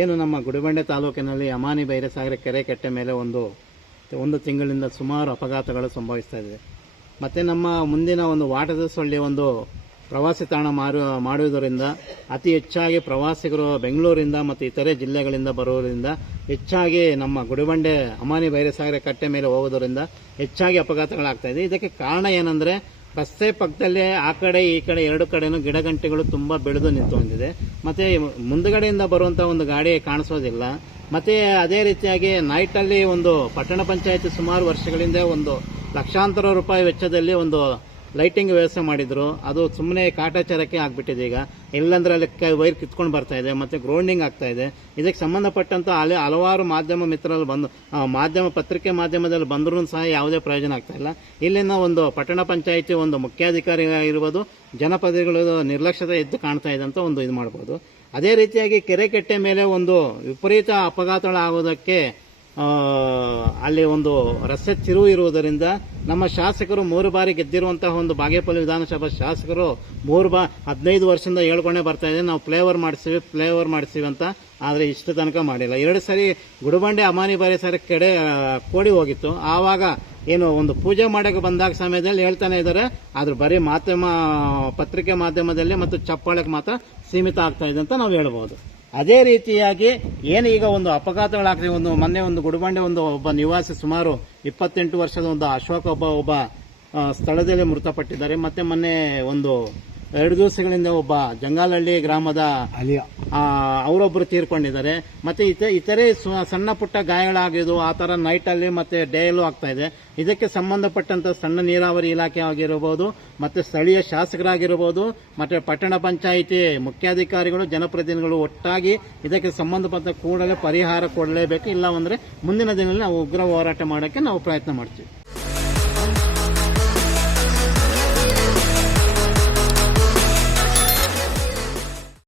ಏನು ನಮ್ಮ ಗುಡಿಬಂಡೆ ತಾಲೂಕಿನಲ್ಲಿ ಅಮಾನಿ ಬೈರಸಾಗರ ಕೆರೆ ಕಟ್ಟೆ ಮೇಲೆ ಒಂದು ತಿಂಗಳಿಂದ ಸುಮಾರು ಅಪಘಾತಗಳು ಸಂಭವಿಸ್ತಾ ಇದೆ. ಮತ್ತು ನಮ್ಮ ಮುಂದಿನ ಒಂದು ವಾಟದ ಸೊಳ್ಳೆ ಒಂದು ಪ್ರವಾಸಿ ತಾಣ ಮಾಡುವುದರಿಂದ ಅತಿ ಹೆಚ್ಚಾಗಿ ಪ್ರವಾಸಿಗರು ಬೆಂಗಳೂರಿಂದ ಮತ್ತು ಇತರೆ ಜಿಲ್ಲೆಗಳಿಂದ ಬರುವುದರಿಂದ ಹೆಚ್ಚಾಗಿ ನಮ್ಮ ಗುಡಿಬಂಡೆ ಅಮಾನಿ ಬೈರಸಾಗರ ಕಟ್ಟೆ ಮೇಲೆ ಹೋಗೋದರಿಂದ ಹೆಚ್ಚಾಗಿ ಅಪಘಾತಗಳಾಗ್ತಾ ಇದೆ. ಇದಕ್ಕೆ ಕಾರಣ ಏನಂದರೆ ರಸ್ತೆ ಪಕ್ಕದಲ್ಲೇ ಆ ಕಡೆ ಈ ಕಡೆ ಎರಡು ಕಡೆನೂ ಗಿಡಗಂಟೆಗಳು ತುಂಬ ಬೆಳೆದು ನಿಂತುಕೊಂಡಿದೆ. ಮತ್ತು ಮುಂದುಗಡೆಯಿಂದ ಬರುವಂಥ ಒಂದು ಗಾಡಿ ಕಾಣಿಸೋದಿಲ್ಲ. ಮತ್ತು ಅದೇ ರೀತಿಯಾಗಿ ನೈಟಲ್ಲಿ ಒಂದು ಪಟ್ಟಣ ಪಂಚಾಯತಿ ಸುಮಾರು ವರ್ಷಗಳಿಂದ ಒಂದು ಲಕ್ಷಾಂತರ ರೂಪಾಯಿ ವೆಚ್ಚದಲ್ಲಿ ಒಂದು ಲೈಟಿಂಗ್ ವ್ಯವಸ್ಥೆ ಮಾಡಿದ್ರು. ಅದು ಸುಮ್ಮನೆ ಕಾಟಾಚಾರಕ್ಕೆ ಆಗ್ಬಿಟ್ಟಿದೆ. ಈಗ ಇಲ್ಲಂದ್ರೆ ಅಲ್ಲಿ ವೈರ್ ಕಿತ್ಕೊಂಡು ಬರ್ತಾ ಇದೆ, ಮತ್ತೆ ಗ್ರೌಂಡಿಂಗ್ ಆಗ್ತಾ ಇದೆ. ಇದಕ್ಕೆ ಸಂಬಂಧಪಟ್ಟಂತ ಹಲವಾರು ಮಾಧ್ಯಮ ಮಿತ್ರರಲ್ಲಿ ಬಂದು ಪತ್ರಿಕೆ ಮಾಧ್ಯಮದಲ್ಲಿ ಬಂದರೂ ಸಹ ಯಾವುದೇ ಪ್ರಯೋಜನ ಆಗ್ತಾ ಇಲ್ಲ. ಇಲ್ಲಿನ ಒಂದು ಪಟ್ಟಣ ಪಂಚಾಯಿತಿ ಒಂದು ಮುಖ್ಯಾಧಿಕಾರಿ ಇರ್ಬೋದು, ಜನಪ್ರತಿನಿಧಿಗಳು ನಿರ್ಲಕ್ಷ್ಯತೆ ಎದ್ದು ಕಾಣ್ತಾ ಇದೆ ಅಂತ ಒಂದು ಇದು ಮಾಡಬಹುದು. ಅದೇ ರೀತಿಯಾಗಿ ಕೆರೆ ಕಟ್ಟೆ ಮೇಲೆ ಒಂದು ವಿಪರೀತ ಅಪಘಾತಗಳಾಗೋದಕ್ಕೆ ಅಲ್ಲಿ ಒಂದು ರಸ್ತೆ ತಿರುವು ಇರುವುದರಿಂದ ನಮ್ಮ ಶಾಸಕರು 3 ಬಾರಿ ಗೆದ್ದಿರುವಂತಹ ಒಂದು ಬಾಗೇಪಲ್ಲಿ ವಿಧಾನಸಭಾ ಶಾಸಕರು 15 ವರ್ಷದಿಂದ ಹೇಳ್ಕೊಂಡೇ ಬರ್ತಾ ಇದೆ, ನಾವು ಫ್ಲೇವರ್ ಮಾಡಿಸ್ತೀವಿ ಅಂತ. ಆದರೆ ಇಷ್ಟು ತನಕ ಮಾಡಿಲ್ಲ. 2 ಸರಿ ಗುಡಿಬಂಡೆ ಅಮಾನಿ ಬೈರಸಾಗರ ಕಡೆ ಕೋಡಿ ಹೋಗಿತ್ತು. ಆವಾಗ ಏನು ಒಂದು ಪೂಜೆ ಮಾಡಕ್ಕೆ ಬಂದಾಗ ಸಮಯದಲ್ಲಿ ಹೇಳ್ತಾನೆ ಇದ್ದಾರೆ, ಆದ್ರೆ ಬರೀ ಪತ್ರಿಕೆ ಮಾಧ್ಯಮದಲ್ಲಿ ಮತ್ತು ಚಪ್ಪಾಳಕ್ಕೆ ಮಾತ್ರ ಸೀಮಿತ ಆಗ್ತಾ ಇದೆ ಅಂತ ನಾವು ಹೇಳ್ಬೋದು. ಅದೇ ರೀತಿಯಾಗಿ ಏನು ಈಗ ಒಂದು ಅಪಘಾತಗಳಾಗ್ತದೆ. ಮೊನ್ನೆ ಒಂದು ಗುಡಿಬಂಡೆ ಒಬ್ಬ ನಿವಾಸಿ ಸುಮಾರು 28 ವರ್ಷದ ಒಂದು ಅಶೋಕ್ ಒಬ್ಬ ಸ್ಥಳದಲ್ಲಿ ಮೃತಪಟ್ಟಿದ್ದಾರೆ. ಮತ್ತೆ ಮೊನ್ನೆ 2 ದಿವಸಗಳಿಂದ ಒಬ್ಬ ಜಂಗಾಲಹಳ್ಳಿ ಗ್ರಾಮದ ಅವರೊಬ್ಬರು ತೀರ್ಕೊಂಡಿದ್ದಾರೆ. ಮತ್ತೆ ಇತರೆ ಸಣ್ಣ ಪುಟ್ಟ ಗಾಯಗಳಾಗಿದ್ದು ಆ ತರ ನೈಟ್ ಅಲ್ಲಿ ಮತ್ತೆ ಡೇಯಲ್ಲೂ ಆಗ್ತಾ ಇದೆ. ಇದಕ್ಕೆ ಸಂಬಂಧಪಟ್ಟಂತ ಸಣ್ಣ ನೀರಾವರಿ ಇಲಾಖೆ ಆಗಿರಬಹುದು, ಮತ್ತೆ ಸ್ಥಳೀಯ ಶಾಸಕರಾಗಿರಬಹುದು, ಮತ್ತೆ ಪಟ್ಟಣ ಪಂಚಾಯಿತಿ ಮುಖ್ಯಾಧಿಕಾರಿಗಳು, ಜನಪ್ರತಿನಿಧಿಗಳು ಒಟ್ಟಾಗಿ ಇದಕ್ಕೆ ಸಂಬಂಧಪಟ್ಟ ಕೂಡಲೇ ಪರಿಹಾರ ಕೊಡಲೇಬೇಕು. ಇಲ್ಲ ಅಂದ್ರೆ ಮುಂದಿನ ದಿನಗಳಲ್ಲಿ ನಾವು ಉಗ್ರ ಹೋರಾಟ ಮಾಡೋಕ್ಕೆ ನಾವು ಪ್ರಯತ್ನ ಮಾಡ್ತೀವಿ.